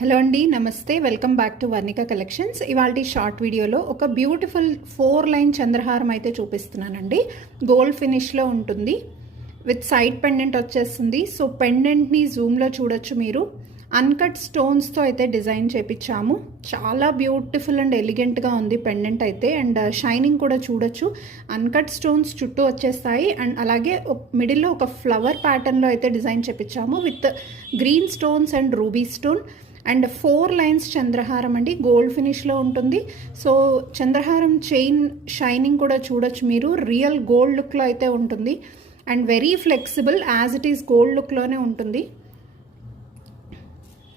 Hello అండి నమస్తే. Welcome back to Varnika collections. ఇవాళ షార్ట్ వీడియోలో ఒక బ్యూటిఫుల్ ఫోర్ లైన్ చంద్రహారం అయితే చూపిస్తున్నానండి. గోల్డ్ ఫినిష్లో ఉంటుంది. విత్ సైడ్ పెండెంట్ వచ్చేస్తుంది. సో పెండెంట్ని జూమ్లో చూడొచ్చు మీరు. అన్కట్ స్టోన్స్తో అయితే డిజైన్ చేపించాము చాలా బ్యూటిఫుల్ అండ్ ఎలిగెంట్గా ఉంది పెండెంట్ అయితే. అండ్ షైనింగ్ కూడా చూడొచ్చు. అన్కట్ స్టోన్స్ చుట్టూ వచ్చేస్తాయి. అండ్ అలాగే మిడిల్లో ఒక ఫ్లవర్ ప్యాటర్న్లో అయితే design చేపించాము with green stones and ruby stone. And four lines చంద్రహారం అండి. గోల్డ్ ఫినిష్లో ఉంటుంది. సో చంద్రహారం చైన్ షైనింగ్ కూడా చూడొచ్చు మీరు. రియల్ గోల్డ్ లుక్లో అయితే ఉంటుంది. And very flexible as it is gold లుక్లోనే ఉంటుంది.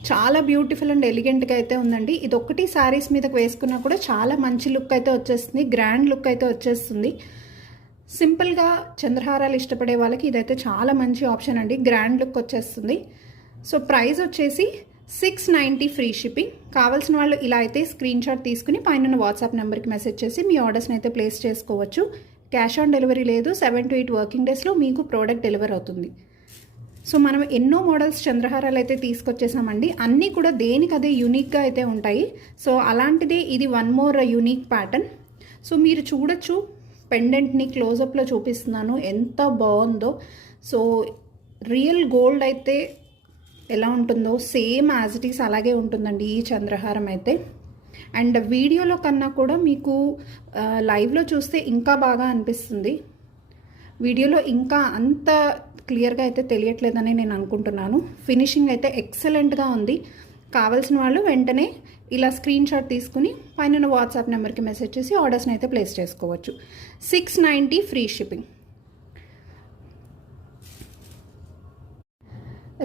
చాలా బ్యూటిఫుల్ అండ్ ఎలిగెంట్గా అయితే ఉందండి. ఇది ఒకటి శారీస్ మీదకి వేసుకున్నా కూడా చాలా మంచి లుక్ అయితే వచ్చేస్తుంది. గ్రాండ్ లుక్ అయితే వచ్చేస్తుంది. సింపుల్గా చంద్రహారాలు ఇష్టపడే వాళ్ళకి ఇదైతే చాలా మంచి ఆప్షన్ అండి. గ్రాండ్ లుక్ వచ్చేస్తుంది. సో ప్రైస్ వచ్చేసి సిక్స్ నైంటీ ఫ్రీ షిప్పింగ్. కావాల్సిన వాళ్ళు ఇలా అయితే స్క్రీన్ షాట్ తీసుకుని పైన వాట్సాప్ నెంబర్కి మెసేజ్ చేసి మీ ఆర్డర్స్ని అయితే ప్లేస్ చేసుకోవచ్చు. క్యాష్ ఆన్ డెలివరీ లేదు. సెవెన్ టు ఎయిట్ వర్కింగ్ డేస్లో మీకు ప్రోడక్ట్ డెలివర్ అవుతుంది. సో మనం ఎన్నో మోడల్స్ చంద్రహారాలు అయితే తీసుకొచ్చేసామండి. అన్నీ కూడా దేనికి అదే యూనిక్గా అయితే ఉంటాయి. సో అలాంటిదే ఇది one more unique pattern so మీరు చూడొచ్చు పెండెంట్ని క్లోజప్లో చూపిస్తున్నాను. ఎంత బాగుందో. సో రియల్ గోల్డ్ అయితే ఎలా ఉంటుందో సేమ్ యాజ్ ఇట్ ఈస్ అలాగే ఉంటుందండి ఈ చంద్రహారం అయితే. అండ్ వీడియోలో కన్నా కూడా మీకు లైవ్లో చూస్తే ఇంకా బాగా అనిపిస్తుంది. వీడియోలో ఇంకా అంత క్లియర్గా అయితే తెలియట్లేదని నేను అనుకుంటున్నాను. ఫినిషింగ్ అయితే ఎక్సలెంట్గా ఉంది. కావాల్సిన వాళ్ళు వెంటనే ఇలా స్క్రీన్ షాట్ తీసుకుని పైన వాట్సాప్ నెంబర్కి మెసేజ్ చేసి ఆర్డర్స్ని అయితే ప్లేస్ చేసుకోవచ్చు. సిక్స్ నైంటీ ఫ్రీ షిప్పింగ్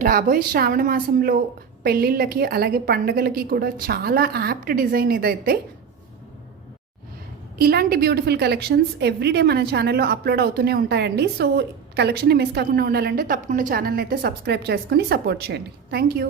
రాబోయే శ్రావణ మాసంలో పెళ్ళిళ్ళకి అలాగే పండగలకి కూడా చాలా యాప్ట్ డిజైన్ ఏదైతే ఇలాంటి బ్యూటిఫుల్ కలెక్షన్స్ ఎవ్రీడే మన ఛానల్లో అప్లోడ్ అవుతూనే ఉంటాయండి. సో కలెక్షన్ని మిస్ కాకుండా ఉండాలంటే తప్పకుండా ఛానల్ని అయితే సబ్స్క్రైబ్ చేసుకుని సపోర్ట్ చేయండి. Thank you